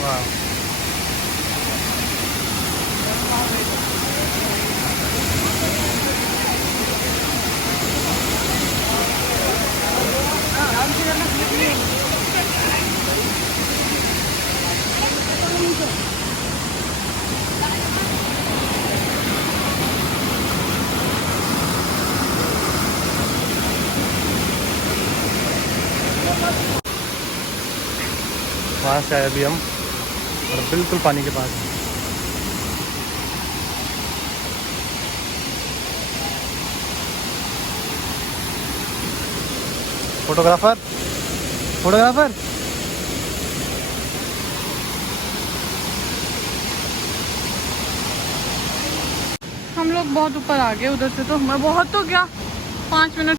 वाह, वहाँ से आए अभी हम और बिल्कुल पानी के पास। Photographer, photographer. हम लोग बहुत ऊपर आ गए उधर से, तो हमें बहुत हो गया 5 मिनट।